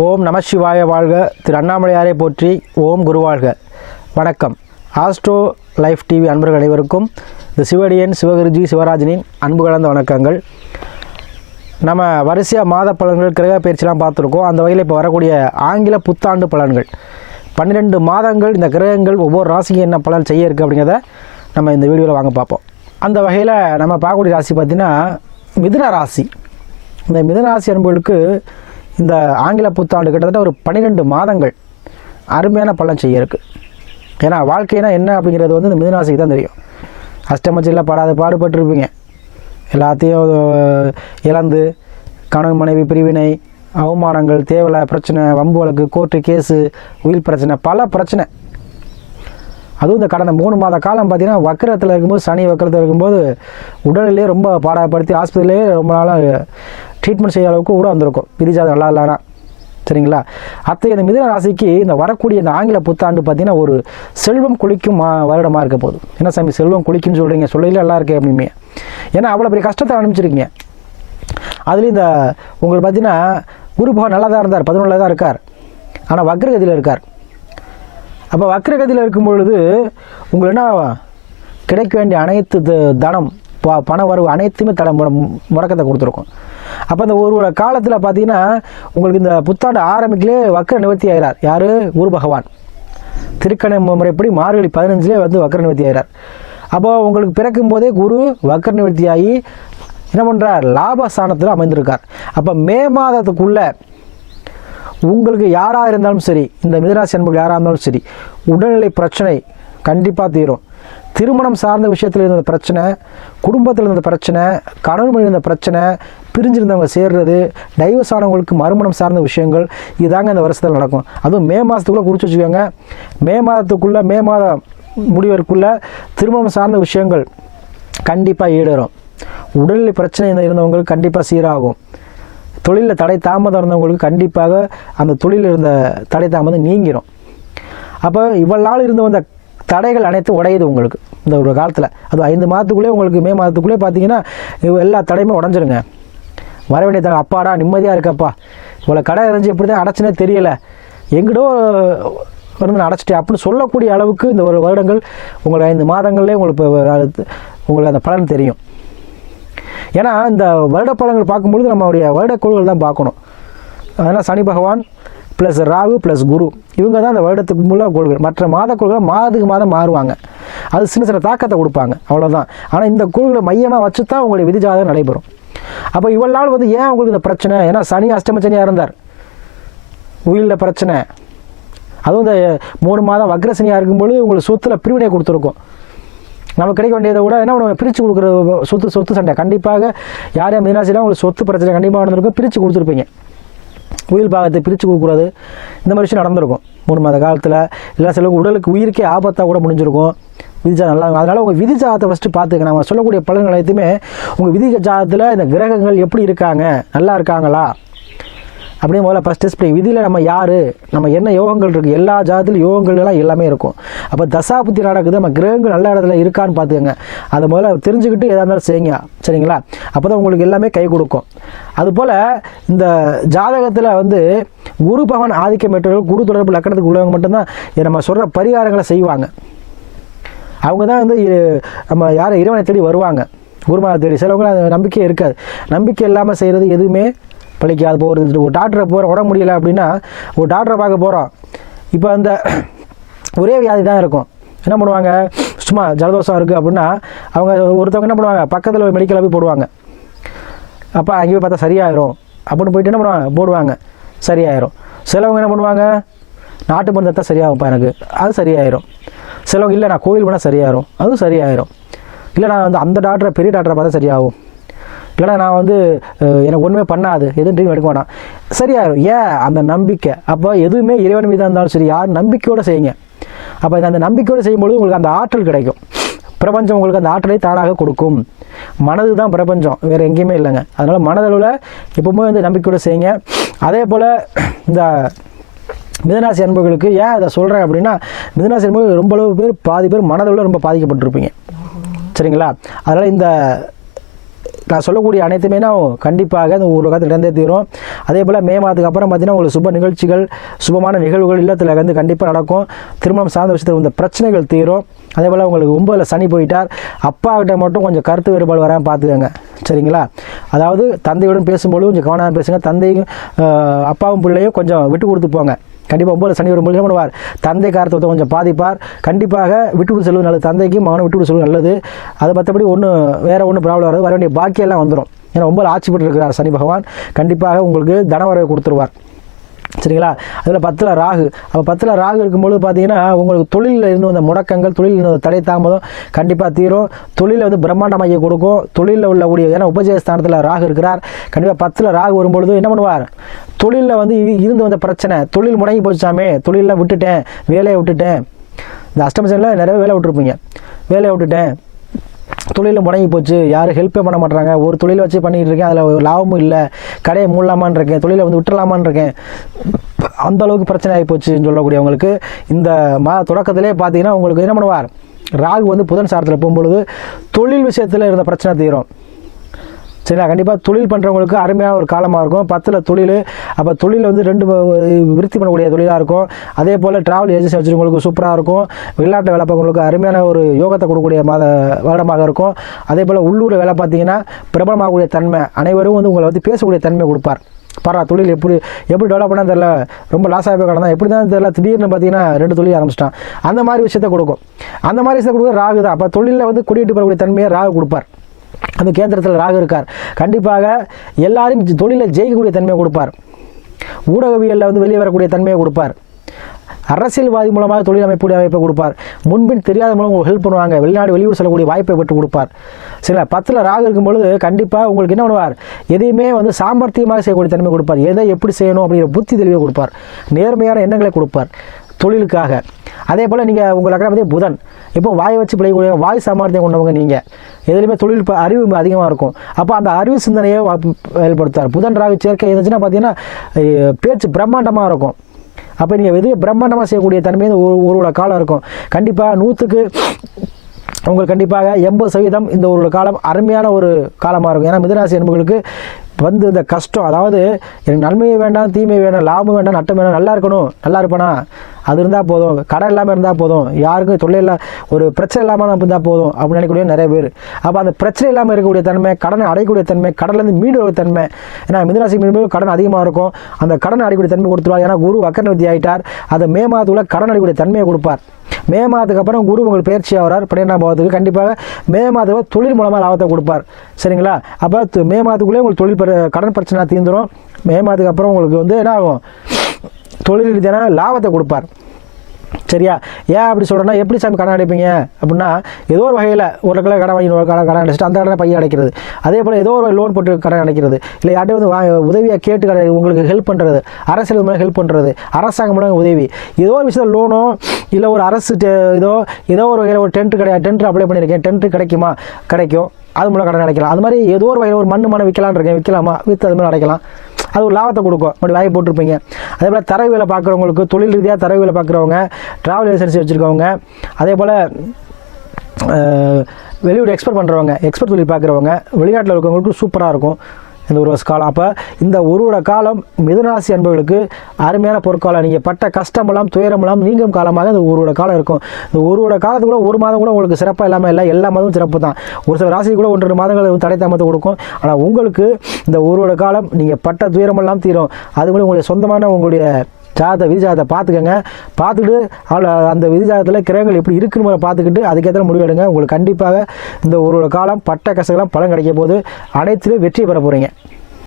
ஓம் நம சிவாய வாழ்க. திரு அண்ணாமலையாரை போற்றி ஓம் குருவாழ்க வணக்கம். ஆஸ்ட்ரோ லைஃப் டிவி அன்பர்கள் அனைவருக்கும் இந்த சிவடியன் சிவகுருஜி சிவராஜனின் அன்பு கலந்த வணக்கங்கள். நம்ம வரிசையாக மாத பலன்கள் கிரக பயிற்சிலாம் பார்த்துருக்கோம். அந்த வகையில் இப்போ வரக்கூடிய ஆங்கில புத்தாண்டு பலன்கள். பன்னிரெண்டு மாதங்கள் இந்த கிரகங்கள் ஒவ்வொரு ராசிக்கு என்ன பலன் செய்ய இருக்குது அப்படிங்கிறத நம்ம இந்த வீடியோவில் வாங்க பார்ப்போம். அந்த வகையில் நம்ம பார்க்கக்கூடிய ராசி பார்த்திங்கன்னா மிதுன ராசி. இந்த மிதுன ராசி அன்புகளுக்கு இந்த ஆங்கில புத்தாண்டு கிட்டத்தட்ட ஒரு பன்னிரெண்டு மாதங்கள் அருமையான பலன் செய்ய இருக்குது ஏன்னா வாழ்க்கைனா என்ன அப்படிங்கிறது வந்து இந்த மிதுனாசிக்கு தான் தெரியும். அஷ்டமச்சியில் படாத பாடுபட்டிருப்பீங்க. எல்லாத்தையும் இழந்து கணவன் மனைவி பிரிவினை அவமானங்கள் தேவையில்ல பிரச்சனை வம்பு வழக்கு கோர்ட்டு கேஸு உயிர் பிரச்சனை பல பிரச்சனை. அதுவும் இந்த கடந்த மூணு மாத காலம் பார்த்தீங்கன்னா வக்கரத்தில் இருக்கும்போது சனி வக்கரத்தில் இருக்கும்போது உடலிலே ரொம்ப பாடப்படுத்தி ஆஸ்பத்திரியிலே ரொம்ப நாளாக ட்ரீட்மெண்ட் செய்ய அளவுக்கு கூட வந்திருக்கும். விதிஜாதம் நல்லா இல்லைனா சரிங்களா? அத்தகைய இந்த மிதன ராசிக்கு இந்த வரக்கூடிய இந்த ஆங்கில புத்தாண்டு பார்த்தீங்கன்னா ஒரு செல்வம் குளிக்கும் மா வருடமாக இருக்க போகுது. என்ன சாமி செல்வம் குளிக்கும்னு சொல்கிறீங்க சொல்லையில் நல்லா இருக்கே அப்படிமே. ஏன்னா அவ்வளோ பெரிய கஷ்டத்தை அனுப்பிச்சிருக்கீங்க அதுலேயும் இந்த உங்களுக்கு பார்த்தீங்கன்னா குரு நல்லா தான் இருந்தார். பதினொன்றில் தான் இருக்கார். ஆனால் வக்ரகதியில் இருக்கார். அப்போ வக்ரகதியில் இருக்கும் பொழுது உங்களுக்கு என்ன கிடைக்க வேண்டிய அனைத்து த- தனம் ப பண வரவு அனைத்துமே தட முட முடக்கத்தை கொடுத்துருக்கும். அப்போ அந்த ஒரு காலத்தில் பார்த்தீங்கன்னா உங்களுக்கு இந்த புத்தாண்டு ஆரம்பிக்கலே வக்கர நிவர்த்தி ஆகிறார். யார்? குரு பகவான். திருக்கண முறைப்படி மார்கழி பதினஞ்சுலேயே வந்து வக்கர நிவர்த்தி ஆகிறார். அப்போ உங்களுக்கு பிறக்கும் போதே குரு வக்கர நிவர்த்தி ஆகி என்ன பண்ணுறார் லாபஸ்தானத்தில் அமைந்திருக்கார். அப்போ மே மாதத்துக்குள்ளே உங்களுக்கு யாராக இருந்தாலும் சரி இந்த மிதராசி அன்பர்கள் யாராக இருந்தாலும் சரி உடல்நிலை பிரச்சனை கண்டிப்பாக தீரும். திருமணம் சார்ந்த விஷயத்தில் இருந்த பிரச்சனை குடும்பத்தில் இருந்த பிரச்சனை கணவன் இருந்த பிரச்சனை பிரிஞ்சிருந்தவங்க சேர்றது டைவர்ஸ் ஆனவங்களுக்கு மறுமணம் சார்ந்த விஷயங்கள் இதாங்க இந்த வருஷத்தில் நடக்கும். அதுவும் மே மாதத்துக்குள்ளே குறித்து வச்சுக்கோங்க. மே மாதத்துக்குள்ளே மே மாதம் முடிவதற்குள்ளே திருமணம் சார்ந்த விஷயங்கள் கண்டிப்பாக ஈடேறும். உடல்நிலை பிரச்சனை இருந்தவங்களுக்கு கண்டிப்பாக சீராகும். தொழிலில் தடை தாமதம் இருந்தவங்களுக்கு கண்டிப்பாக அந்த தொழிலில் இருந்த தடை தாமதம் நீங்கிரும். அப்போ இவ்வளோ நாள் இருந்து வந்த தடைகள் அனைத்தும் உடையுது உங்களுக்கு. இந்த ஒரு காலத்தில். அது ஐந்து மாதத்துக்குள்ளே உங்களுக்கு மே மாதத்துக்குள்ளே பார்த்தீங்கன்னா எல்லா தடையுமே உடஞ்சிருங்க. வர வேண்டிய அப்பாடா நிம்மதியாக இருக்கப்பா. இவ்வளோ கடை இறஞ்சி எப்படி தான் அடைச்சுனே தெரியலை. எங்கிட்டோ வந்து அடைச்சிட்டேன் அப்படின்னு சொல்லக்கூடிய அளவுக்கு இந்த ஒரு வருடங்கள் உங்களுக்கு ஐந்து மாதங்கள்லேயே உங்களுக்கு உங்களுக்கு அந்த பலன் தெரியும். ஏன்னா இந்த வருட பலன்கள் பார்க்கும்பொழுது நம்மளுடைய வருட கோள்கள் தான் பார்க்கணும். அதனால் சனி பகவான் ப்ளஸ் ராகு ப்ளஸ் குரு. இவங்க தான் அந்த வருடத்துக்கு முள்ள கோள்கள். மற்ற மாத கோள்கள் மாதத்துக்கு மாதம் மாறுவாங்க. அது சின்ன சின்ன தாக்கத்தை கொடுப்பாங்க. அவ்வளோதான் ஆனால் இந்த கோள்களை மையமாக வச்சு தான் உங்களுடைய விதிஜாதகம் நடைபெறும். அப்போ இவ்வளோ நாள் வந்து ஏன் உங்களுக்கு இந்த பிரச்சனை? ஏன்னா சனி அஷ்டம சனியாக இருந்தார். உயிரில் பிரச்சனை. அதுவும் இந்த மூணு மாதம் வக்ரசனியாக இருக்கும்பொழுது உங்களுக்கு சொத்துல பிரிவினை கொடுத்துருக்கும். நமக்கு கிடைக்க வேண்டியதை விட என்ன நம்ம பிரித்து கொடுக்குற சொத்து சொத்து சண்டை. கண்டிப்பாக யார் யார் மீனாசிலாம் உங்களுக்கு சொத்து பிரச்சனை கண்டிப்பாக நடந்திருக்கும். பிரித்து கொடுத்துருப்பீங்க. உயிர் பாகத்தை பிரித்து கொடுக்குறது இந்த மாதிரி விஷயம் நடந்திருக்கும். மூணு மாத காலத்தில் இல்லை சிலவங்க உடலுக்கு உயிருக்கே ஆபத்தாக கூட முடிஞ்சிருக்கும். விதிஜா நல்லா அதனால் உங்கள் விதி ஜாதத்தை ஃபஸ்ட்டு பார்த்துக்க நம்ம சொல்லக்கூடிய பலன்கள் எல்லாத்தையுமே உங்கள் விதி ஜாதத்தில் இந்த கிரகங்கள் எப்படி இருக்காங்க? நல்லா இருக்காங்களா? அப்படியே முதல்ல ஃபஸ்ட் டெஸ்ட் விதியில் நம்ம யார்? நம்ம என்ன யோகங்கள் இருக்குது எல்லா ஜாதத்திலும் யோகங்கள் எல்லாம் எல்லாமே இருக்கும். அப்போ தசாபுத்தி நடக்குது. நம்ம கிரகங்கள் நல்ல இடத்துல இருக்கான்னு பார்த்துக்கோங்க. அதை முதல்ல தெரிஞ்சுக்கிட்டு எதாக இருந்தாலும் செய்யுங்க. சரிங்களா? அப்போ தான் உங்களுக்கு எல்லாமே கை கொடுக்கும். அதுபோல் இந்த ஜாதகத்தில் வந்து குரு பகவான் ஆதிக்கம் பெற்றவர்கள் குரு தொடர்பு லக்கணத்துக்கு உள்ளவங்க மட்டும்தான் இதை நம்ம சொல்கிற பரிகாரங்களை செய்வாங்க. அவங்க தான் வந்து நம்ம யாரை இறைவனை தேடி வருவாங்க. குருமாரை தேடி. சிலவங்க நம்பிக்கை இருக்காது. நம்பிக்கை இல்லாமல் செய்கிறது எதுவுமே பழிக்காது அது ஒரு ஒரு டாக்டரை போகிற உடம்பு முடியல அப்படின்னா ஒரு டாக்டரை பார்க்க போகிறோம் இப்போ அந்த ஒரே வியாதி தான் இருக்கும். என்ன பண்ணுவாங்க? சும்மா ஜலதோஷம் இருக்குது அப்படின்னா அவங்க ஒருத்தவங்க என்ன பண்ணுவாங்க? பக்கத்தில் ஒரு மெடிக்கலில் போய் போடுவாங்க. அப்போ அங்கே போய் பார்த்தா சரியாயிரும். அப்படின்னு போயிட்டு என்ன பண்ணுவாங்க? போடுவாங்க. சரியாயிரும். சிலவங்க என்ன பண்ணுவாங்க? நாட்டு மருந்து தான் சரியாகும்ப்பா எனக்கு. அது சரியாயிரும். சிலவங்க இல்லை நான் கோயில் போனால் சரியாயிரும். அதுவும் சரியாயிரும். இல்லை நான் வந்து அந்த டாக்டரை பெரிய டாக்டரை பார்த்தா சரியாகும். இல்லைனா நான் வந்து எனக்கு ஒன்றுமே பண்ணாது. எதுவும் ட்ரீம் எடுக்க வேணாம் சரியா ஏன் அந்த நம்பிக்கை? அப்போ எதுவுமே இறைவன் மீதாக இருந்தாலும் சரி யார் நம்பிக்கையோடு செய்யுங்க. அப்போ அந்த நம்பிக்கையோடு செய்யும்பொழுது உங்களுக்கு அந்த ஆற்றல் கிடைக்கும். பிரபஞ்சம் உங்களுக்கு அந்த ஆற்றலை தானாக கொடுக்கும். மனது தான் பிரபஞ்சம். வேறு எங்கேயுமே இல்லைங்க. அதனால் மனதளவில் எப்பவுமே வந்து நம்பிக்கையோடு செய்யுங்க. அதே போல் இந்த மிதனாசி அன்பர்களுக்கு ஏன் அதை சொல்கிறேன் அப்படின்னா மிதனாசி அன்பர்கள் ரொம்ப அளவு பேர் பாதி பேர் மனதளவில் ரொம்ப பாதிக்கப்பட்டிருப்பீங்க. சரிங்களா? அதனால் இந்த நான் சொல்லக்கூடிய அனைத்துமே நான் கண்டிப்பாக அந்த ஒரு காலத்தில் நடந்தே தீரும். அதே போல் மே மாதத்துக்கு அப்புறம் பார்த்தீங்கன்னா உங்களுக்கு சுப நிகழ்ச்சிகள் சுபமான நிகழ்வுகள் இல்லத்தில் வந்து கண்டிப்பாக நடக்கும். திருமணம் சார்ந்த விஷயத்தில் இந்த பிரச்சனைகள் தீரும். அதே போல் உங்களுக்கு ஒம்பதில் சனி போயிட்டார். அப்பா கிட்ட மட்டும் கொஞ்சம் கருத்து வேறுபாடு வராமல் பார்த்துக்கோங்க. சரிங்களா? அதாவது தந்தையுடன் பேசும்போது கொஞ்சம் கவனமாக பேசுங்க. தந்தையும் அப்பாவும் பிள்ளையும் கொஞ்சம் விட்டு கொடுத்து போங்க. கண்டிப்பாக ஒம்பது சனி வரும்போது என்ன பண்ணுவார்? தந்தை காரத்தை கொஞ்சம் பாதிப்பார். கண்டிப்பாக விட்டு செல்வது நல்லது. தந்தைக்கும் மகனும் விட்டு செல்வது நல்லது. அது மற்றபடி ஒன்றும் வேறு ஒன்றும் ப்ராப்ளம் வராது. வர வேண்டிய பாக்கியெல்லாம் வந்துடும் ஏன்னா ஒம்பது ஆட்சி பெற்று இருக்கிறார் சனி பகவான். கண்டிப்பாக உங்களுக்கு தனவரவை கொடுத்துருவார். சரிங்களா? அதில் பத்தில் ராகு. அப்போ பத்தில் ராகு இருக்கும்போது பார்த்தீங்கன்னா உங்களுக்கு தொழிலில் இருந்து வந்த முடக்கங்கள் தொழிலில் இருந்த தடை தாமதம் கண்டிப்பாக தீரும். தொழிலில் வந்து பிரம்மாண்டமாக கொடுக்கும். தொழிலில் உள்ளக்கூடிய ஏன்னா உபஜய ஸ்தானத்தில் ராகு இருக்கிறார். கண்டிப்பாக பத்தில் ராகு வரும்பொழுது என்ன பண்ணுவார்? தொழிலில் வந்து இருந்து வந்த பிரச்சனை தொழில் முடங்கி போச்சாமே தொழிலில் விட்டுட்டேன் வேலையை விட்டுட்டேன். இந்த அஷ்டமசனில் நிறைய வேலை விட்டுருப்பீங்க. வேலையை விட்டுட்டேன். தொழிலும் முடங்கி போச்சு. யாரும் ஹெல்ப்பே பண்ண மாட்டாங்க ஒரு தொழில் வச்சு பண்ணிட்டு இருக்கேன். அதில் லாபமும் இல்லை. கடையை மூடலாமான்னு இருக்கேன். தொழிலை வந்து விட்டுலாமான்னு இருக்கேன். அந்த அளவுக்கு பிரச்சனை ஆகி போச்சுன்னு சொல்லக்கூடியவங்களுக்கு இந்த மா தொடக்கத்திலே பார்த்தீங்கன்னா உங்களுக்கு என்ன பண்ணுவார்? ராகு வந்து புதன் சாரத்தில் போகும்பொழுது தொழில் விஷயத்தில் இருந்த பிரச்சனை தீரும். சரிங்களா? கண்டிப்பாக தொழில் பண்ணுறவங்களுக்கு அருமையான ஒரு காலமாக இருக்கும். பத்தில் தொழில் அப்போ தொழில் வந்து ரெண்டு விருத்தி பண்ணக்கூடிய தொழிலாக இருக்கும். அதே போல் ட்ராவல் ஏஜென்சி வச்சுருவங்களுக்கு சூப்பராக இருக்கும். வெளிநாட்டில் வேலை பார்க்கறவங்களுக்கு அருமையான ஒரு யோகத்தை கொடுக்கக்கூடிய மாத வருடமாக இருக்கும். அதே போல் உள்ளூர் வேலை பார்த்தீங்கன்னா பிரபலமாகக்கூடிய தன்மை அனைவரும் வந்து உங்களை வந்து பேசக்கூடிய தன்மை கொடுப்பார். பரவாயில்ல தொழில் எப்படி எப்படி டெவலப் பண்ணா தெரியல. ரொம்ப லாஸ் ஆகி கிடந்தா எப்படி தான் தெரியல திடீர்னு பார்த்தீங்கன்னா ரெண்டு தொழில் ஆரம்பிச்சிட்டான். அந்த மாதிரி விஷயத்த கொடுக்கும். அந்த மாதிரி விஷயத்தை கொடுக்க ராகு தான். அப்போ தொழிலில் வந்து குடியிட்டு பெறக்கூடிய தன்மையை ராகு கொடுப்பார். அந்த கேந்திரத்தில் ராகு இருக்கார். கண்டிப்பாக எல்லாரும் தொழிலில் ஜெயிக்கக்கூடிய தன்மையை கொடுப்பார். ஊடகவியலில் வந்து வெளியே வரக்கூடிய தன்மையை கொடுப்பார். அரசியல்வாதி மூலமாக தொழில் அமைப்புடைய அமைப்பை கொடுப்பார். முன்பின் தெரியாத மூலம் உங்களுக்கு ஹெல்ப் பண்ணுவாங்க. வெளிநாடு வெளியூர் செல்லக்கூடிய வாய்ப்பை பெற்று கொடுப்பார். சரிங்களா? பத்தில் ராகு இருக்கும் பொழுது கண்டிப்பாக உங்களுக்கு என்ன பண்ணுவார்? எதையுமே வந்து சாமர்த்தியமாக செய்யக்கூடிய தன்மை கொடுப்பார். எதை எப்படி செய்யணும் அப்படிங்கிற புத்தி தெளிவை கொடுப்பார். நேர்மையான எண்ணங்களை கொடுப்பார். தொழிலுக்காக. அதே போல் நீங்கள் உங்கள் லக்னம் புதன். இப்போ வாயை வச்சு பிழைக்கூடிய வாய் சாமர்த்தியம் கொண்டவங்க நீங்கள் எதுலேயுமே தொழில் அறிவு அதிகமாக இருக்கும். அப்போ அந்த அறிவு சிந்தனையை செயல்படுத்தார் புதன் ராகு சேர்க்கை இருந்துச்சுன்னா பார்த்தீங்கன்னா பேச்சு பிரம்மாண்டமாக இருக்கும். அப்போ நீங்கள் எது பிரம்மாண்டமாக செய்யக்கூடிய தன்மை ஒரு ஒருவோட காலம் இருக்கும். கண்டிப்பாக நூற்றுக்கு உங்களுக்கு கண்டிப்பாக எண்பது சதவீதம் இந்த ஒரு காலம் அருமையான ஒரு காலமாக இருக்கும். ஏன்னா மிதராசி என்பவர்களுக்கு வந்து இந்த கஷ்டம். அதாவது எனக்கு நன்மையை வேண்டாம் தீமை வேண்டாம் லாபம் வேண்டாம் நட்டம் வேண்டாம் நல்லா இருக்கணும் நல்லா இருப்பேனா? அது இருந்தால் போதும். கடன் இல்லாமல் இருந்தால் போதும். யாருக்கும் தொல்லை இல்லை ஒரு பிரச்சனை இல்லாமல் நம்ம இருந்தால் போதும் அப்படின்னு நினைக்கக்கூடிய நிறைய பேர். அப்போ அந்த பிரச்சனை இல்லாமல் இருக்கக்கூடிய தன்மை கடனை அடையக்கூடிய தன்மை கடன்லேருந்து மீண்டு தன்மை. ஏன்னா மிதராசி மீண்டும் கடன் அதிகமாக இருக்கும். அந்த கடன் அடையக்கூடிய தன்மை கொடுத்துருவார். ஏன்னா குரு வக்கர ஆகிட்டார் அந்த மே மாதத்துக்குள்ள கடன் அடையக்கூடிய தன்மையை கொடுப்பார். மே மாதத்துக்கு அப்புறம் குரு உங்களுக்கு பயிற்சி ஆகிறார் பன்னிரெண்டாம் பாவத்துக்கு கண்டிப்பாக மே மாதம் தொழில் மூலமாக லாபத்தை கொடுப்பார். சரிங்களா? அப்போ மே மாதத்துக்குள்ளே உங்களுக்கு தொழில் பெற- கடன் பிரச்சனை தீர்ந்துடும் மே மாதத்துக்கு அப்புறம் உங்களுக்கு வந்து என்ன ஆகும்? தொழில் ரீதியான லாபத்தை கொடுப்பார். சரியா? ஏன் அப்படி சொல்கிறேன்னா எப்படி சாமி கடன் அடைப்பீங்க? அப்படின்னா ஏதோ ஒரு வகையில் ஒரு கிலோ கடன் வாங்கி ஒரு கடன் கடன் அடைச்சிட்டு அந்த கடனை பையன் அடைக்கிறது. அதே போல் ஏதோ ஒரு லோன் போட்டு கடன் அடைக்கிறது. இல்லை யார்ட்டையும் வந்து உதவியாக கேட்டு கடை உங்களுக்கு ஹெல்ப் பண்ணுறது அரசியல் மூலம் ஹெல்ப் பண்ணுறது அரசாங்கம் மூலம் உதவி. ஏதோ ஒரு விஷயத்தில் லோனோ இல்லை ஒரு அரசு டெ- இதோ ஏதோ ஒரு வகையில் ஒரு டென்ட் கிடையாது டென்ட் அப்ளை பண்ணியிருக்கேன். டென்ட் கிடைக்குமா? கிடைக்கும். அது மூலம் கடன் அடைக்கலாம். அது மாதிரி ஏதோ ஒரு வகையில் ஒரு மண்ணு மனை விற்கலான் இருக்கேன். விற்கலாமா? விற்று அது மாதிரி அடைக்கலாம். அது ஒரு லாபத்தை கொடுக்கும். அப்படி வாய் போட்டிருப்பீங்க. அதே போல் தரவு வேலை பார்க்குறவங்களுக்கு தொழில் ரீதியாக தரவு வேலை பார்க்குறவங்க ட்ராவல் ஏஜென்சி வச்சுருக்கவங்க அதே போல் வெளியூர் எக்ஸ்போர்ட் பண்ணுறவங்க எக்ஸ்போர்ட் தொழில் பார்க்குறவங்க வெளிநாட்டில் இருக்கிறவங்களுக்கு சூப்பராக இருக்கும். இந்த ஒரு வருஷ காலம். அப்போ இந்த ஒருவோட காலம் மிதுனராசி அன்பர்களுக்கு அருமையான பொற்காலம் நீங்கள் பட்ட கஷ்டமெல்லாம் துயரமெல்லாம் நீங்கும் காலமாக இந்த ஒருவோட காலம் இருக்கும். இந்த ஒருவோட காலத்துக்கு கூட ஒரு மாதம் கூட உங்களுக்கு சிறப்பாக இல்லாமல் இல்லை எல்லா மாதமும் சிறப்பு தான். ஒரு சில ராசி கூட ஒன்றரை மாதங்கள் தடை தாமதம் கொடுக்கும். ஆனால் உங்களுக்கு இந்த ஒருவோட காலம் நீங்கள் பட்ட துயரமெல்லாம் தீரும். அது கூட உங்களுடைய சொந்தமான உங்களுடைய ஜாதகத்தை விதி ஜாதகத்தை பார்த்துக்கங்க. பார்த்துட்டு அதில் அந்த விதி ஜாதகத்தில் கிரகங்கள் எப்படி இருக்குன்னு பார்த்துக்கிட்டு அதுக்கேற்ற முடிவு எடுங்க. உங்களுக்கு கண்டிப்பாக இந்த ஒரு காலம் பட்ட கசகெல்லாம் பலன் கிடைக்கும் போது அனைத்திலும் வெற்றி பெற போகிறீங்க